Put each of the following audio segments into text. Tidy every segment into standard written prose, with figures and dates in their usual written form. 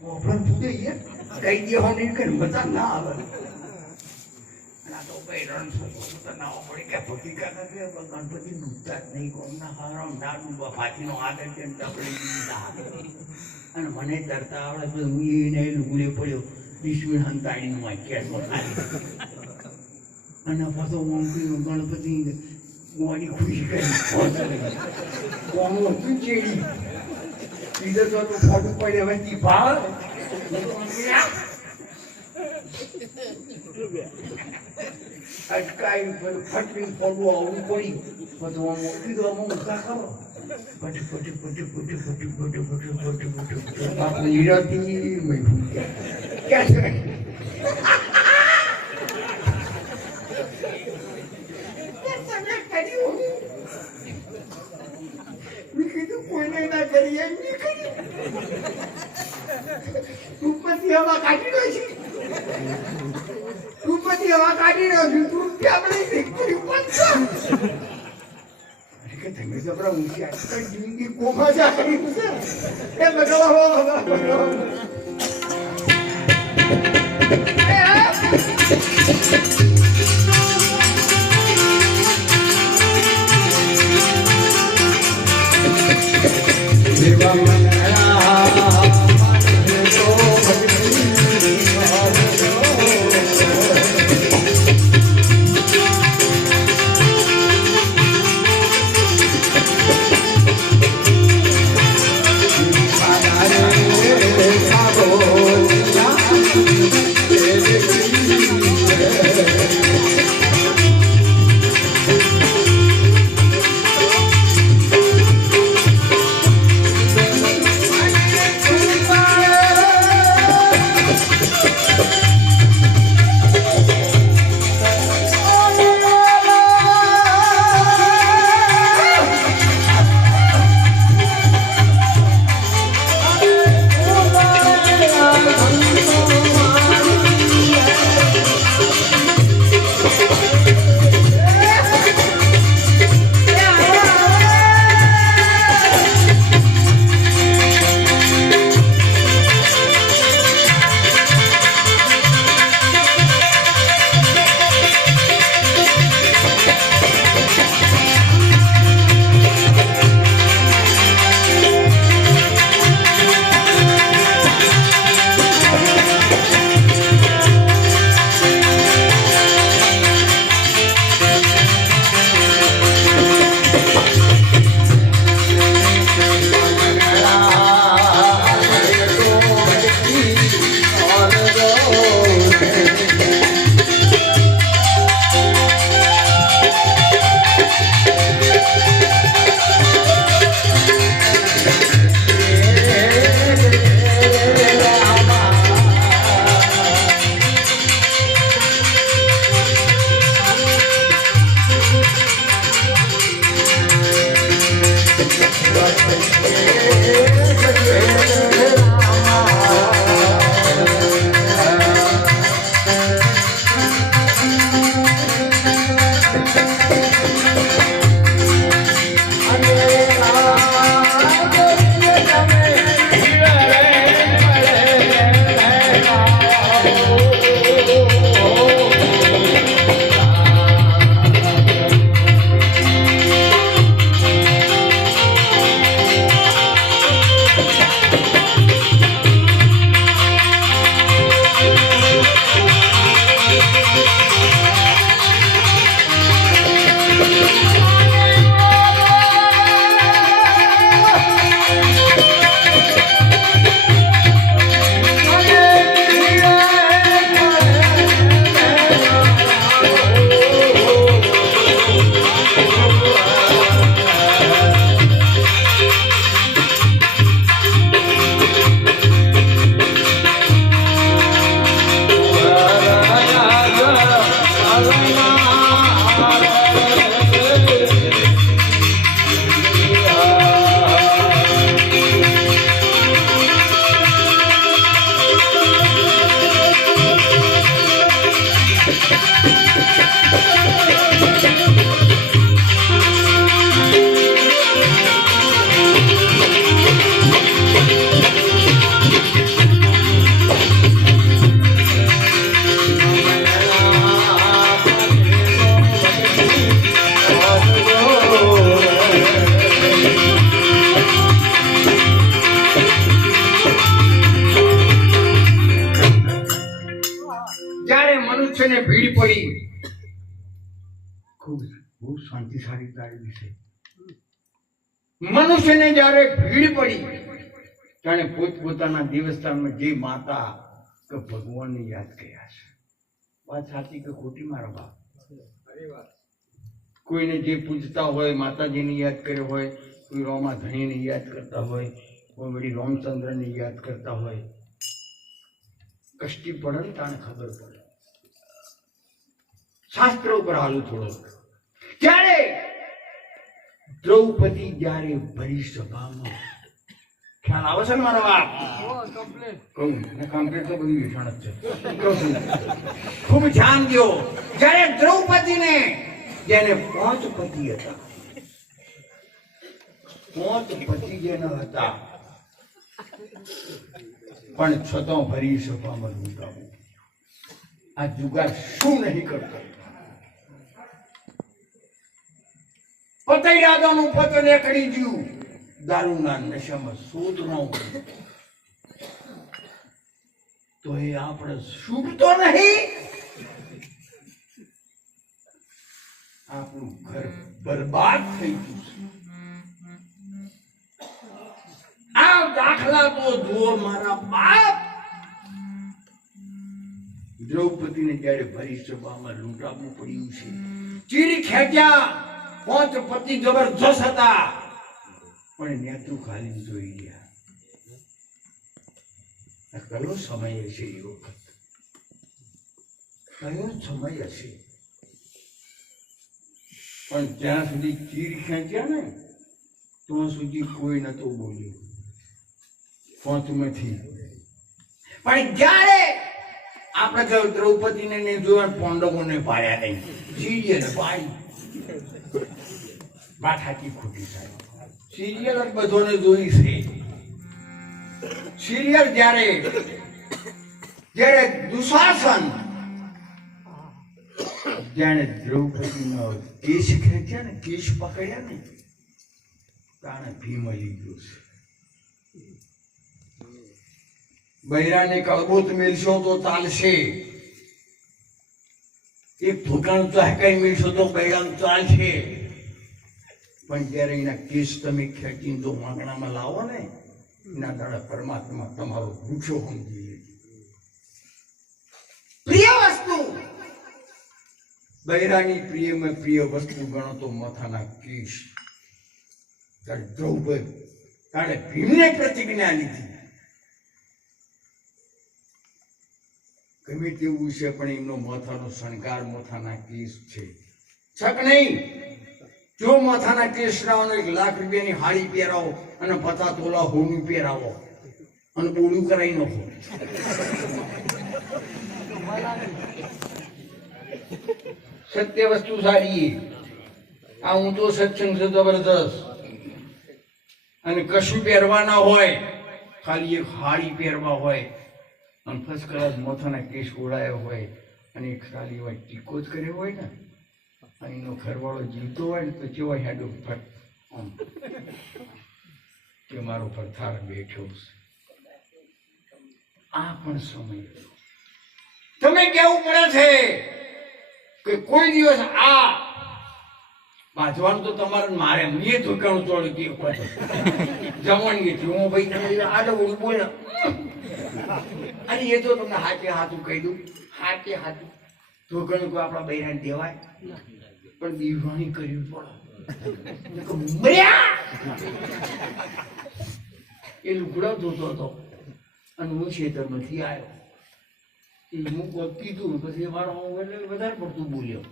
પણ તું દે કઈ દેવાની કઈ મજા ના આવે ના તો કઈ રણ તો ના પડે કે ભક્તિ કાકા કે ગણપતિ ડૂબતા જ નહીં કોમના હારો ના ડૂબવા ફાંચીનો આગળ કે અને મને તરતા આવડે તો હું એને લુગડે પડ્યો 20 મિનિટ હંતાડીનું વાંચ્યા અને પાછો ગણપતિ ગોળી ખુશી કરી કોમો હતું ચેડી બીજો તો ફોટો પડે હવે ભાવ અટકાઈ ફટકી ફોટો આવું પડી બધું મોટી તો અમુક ઉકા ખરો પટી પટી પટી પટી પટી પટી પટી પટી પટી બાપુ હીરાથી મેં ક્યાં છે કોઈને ના કરીએ રૂપમાંથી હવા કાઢી રહ્યો છે રૂપમાંથી હવા કાઢી રહ્યો છું તું આપણે તમે જબરા ઊંચી આજકાલ જિંદગી કોમાં જાય એ ભગવાન મનુષ્યને ભીડ પડી. ખૂબ બહુ શાંતિશાળી તાળી છે. મનુષ્યને જ્યારે ભીડ પડી ત્યારે પોતપોતાના દેવસ્થાનમાં જે માતા કે ભગવાનને યાદ કર્યા છે. વાત સાચી કે ખોટી મારા બાપ? કોઈને જે પૂજતા હોય માતાજીને યાદ કર્યો હોય, કોઈ રોમા ધણીને યાદ કરતા હોય, કોઈ વળી રામચંદ્રને યાદ કરતા હોય. કષ્ટી પડે ને તાને ખબર પડે. શાસ્ત્રો ઉપર હાલું થોડો. ત્યારે દ્રૌપદી જ્યારે ભરી સભામાં, ખ્યાલ આવે છે ને મારા બાપ? કહું ને કમ્પ્લીટ તો બધી વિષાણ જ છે. ખૂબ ધ્યાન દો. જ્યારે દ્રૌપદીને, જેને 5 પતિ હતા, 5 પતિ જેને હતા, પણ છતાં ભરી સભામાં લૂંટાવું. આ જુગાર શું નહીં કરતો? પતઈ રાજાનું પત નીકળી ગયું. દારૂના નશામાં શોધનો તો એ આપણે છૂટતો નહીં. આપણું ઘર બરબાદ થઈ ગયું છે. આ દાખલા તો જુઓ મારા બાપ. દ્રૌપદીને જયારે ભરી સભામાં લૂંટાવવું પડ્યું છે. ચીરી ખેંચ્યા. 5 પતિ જબરજસ્ત હતા, પણ નેતું ખાલી જોઈ ગયા. કયો સમય હશે એ વખત? કયો સમય હશે? પણ જ્યાં સુધી ચીર ખેંચ્યા ને ત્યાં સુધી કોઈ નતો બોલ્યું. 5માંથી પણ જ્યારે આપણે દ્રૌપદીને નહીં જોયા, પાંડવોને પાડ્યા નહીં, ચીરીએ પાડી. વાત સાચી ખોટી સાહેબ? સિરિયલ જ બધાને જોઈ છે. સિરિયલ જ્યારે દુશાસન જાણે દ્રૌપદીનો કેશ ખેંચ્યા ને, કેશ પકડ્યા ને, તાણે ભીમ મળી ગયો છે. બૈરાને કળબોત મેળશો તો ચાલશે, એક ભૂકાણ ચાહકાઈ મેળશો તો બૈરાનું ચાલશે. પણ જ્યારે એના કેસ તમે ખેંચીને જો વાંગણામાં લાવો ને, એના દ્વારા પરમાત્મા તમારો ભૂખ્યો સમજી લે. પ્રિય વસ્તુ, બૈરાની પ્રિયમાં પ્રિય વસ્તુ ગણો તો માથાના કેસ. ત્યારે દ્રૌપદી, ત્યારે ભીમને પ્રતિજ્ઞા લીધી. ગમે તેવું છે પણ એમનો માથાનો શણગાર માથાના કેસ છે. છક નહીં. જો માથાના કેસ રાવનો 1 લાખ રૂપિયાની હાડી પહેરાવો અને 50 તોલા હોનું પહેરાવો અને બોલું કરાવી નાખો. સત્ય વસ્તુ સારી. આ ઊંચો સત્સંગ છે જબરદસ્ત. અને કશું પહેરવાના હોય, ખાલી 1 હાડી પહેરવા હોય અને ફર્સ્ટ ક્લાસ માથાના કેસ ઓળાયો હોય અને ખાલી હોય ટીકો જ કર્યો હોય ને, એનો ઘરવાળો જીવતો હોય ને તો કેવો હેડો ફટ કે મારો પડથાર બેઠો છે. આ પણ સમય તમે કેવું પડે છે કે કોઈ દિવસ આ બાજવાનું તો તમારે મારે મેં ધોકાણું ચોડ્યું કે જમવાની હતી. હું ભાઈ તમે આડો બોલ અને એ તો તમને હાથે હાથું કહી દઉં, હાથે હાથું ધોકાણું કોઈ આપણા બૈરાને દેવાય, પણ દીવાની કરવી પડે. એ લુગડા ધોતો હતો અને હું ખેતરમાંથી આવ્યો. એ હું કીધું પછી મારો વધારે પડતું બોલ્યો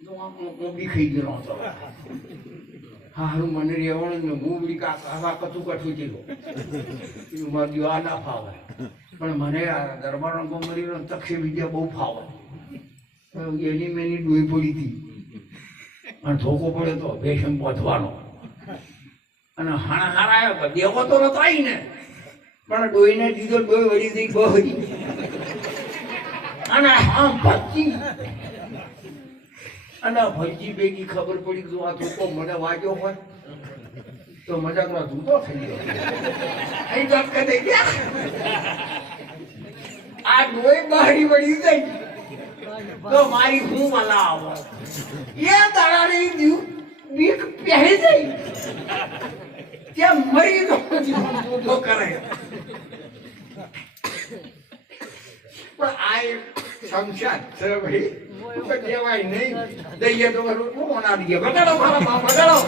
તો હું બી ખાઈ ગયો હતો. હારું મને રહેવાનું ને હું બી કાકા કથું કઠું થયેલો. મારું દીવા આ ના ફાવે, પણ મને આ દરબાર રંગો મળી તક્ષે વિદ્યા બહુ ફાવે. એની મેની ડોઈ પડી હતી અને ધોકો પડ્યો તો ભેષમ પહોંચવાનો અને હાણા હારા દેવો તો નતો આવી ને, પણ ડોઈને દીધો. ડોઈ વળી થઈ બહરી અને હા ભજી અને ભજી ભેગી ખબર પડી કે આ ધોકો મને વાગ્યો હોય તો મજાકમાં જુદો થઈ ગયો. અહીં ધક્કા થઈ ગયા. આ ડોઈ બહારી વળી ગઈ તો મારી હું મલા આવો એ દાડાની દીવ બીક પહેરી જઈ ત્યાં મરી તો કરે પણ આ શમશાન છે ભાઈ દેવાય નહીં દઈએ તો કોણ ના દઈએ બગાડો મારા બાપ બગાડો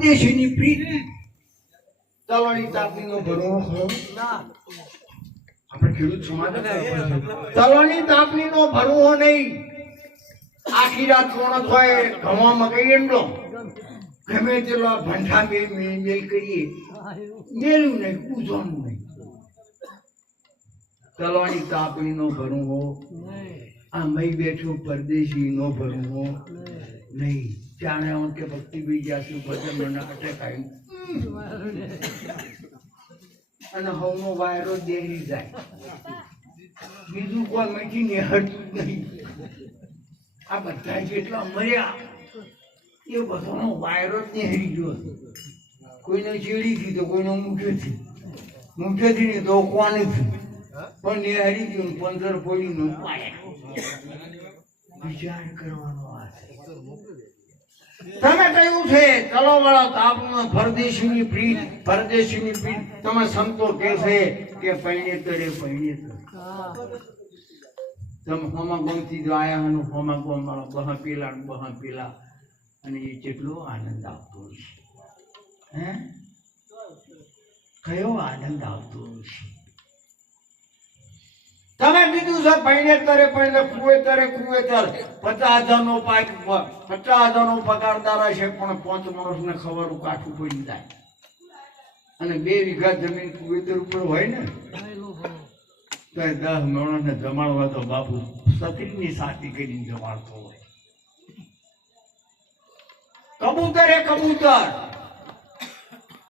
પરદેશીની પ્રીત તલવાડી તાપણીનો ભરવો આપણે ખેડૂત સમાજ તલવાડી તાપણીનો ભરવો નહીં આખી રાત કોણ થાય ઘવા મકાઈ એમલો ગમે તેલો ભંઠા મેલ કરીએ મેલું નહીં પૂજવાનું નહીં તલવાડી તાપણીનો ભરવો આ મઈ બેઠો પરદેશી નો ભરવો નહીં જાણે હું કે ભક્તિ બી જાસુ ભજન મને અટક આવ્યું અને હવનો વાયરો દેરી જાય બીજું કોઈ મેથી નિહળતું નહીં આ બધા જેટલા મર્યા એ બધાનો વાયરો જ નેહરી ગયો કોઈને ચેડીથી તો કોઈનો મુઠેથી નહીં તો કોનેથી પણ નેહરી ગયું 15 પોડીનો વિચાર કરવાનો આ તમે કહ્યું છે તલોવાળા તાપનો પરદેશીની પ્રીત તમે સંતો કહે છે કે પૈણેતરે તમે હોમા ગમતી જો આયા હનો હોમા ગમ બહા પેલા અને એ કેટલો આનંદ આવતો છે હે કયો આનંદ આવતો છે તમે કીધું છે પૈણેતરે કુવેતર 50,000 નો પાક 50,000 નો પગારદાર છે પણ 5 માણસને ખબર કાઠું પડી જાય અને 2 વીઘા જમીન કુવેતર ઉપર હોય ને તો એ 10 માણસને જમાડવા તો બાપુ સત્રીની સાથી કરીને જમાડતો હોય. કબૂતર એ કબૂતર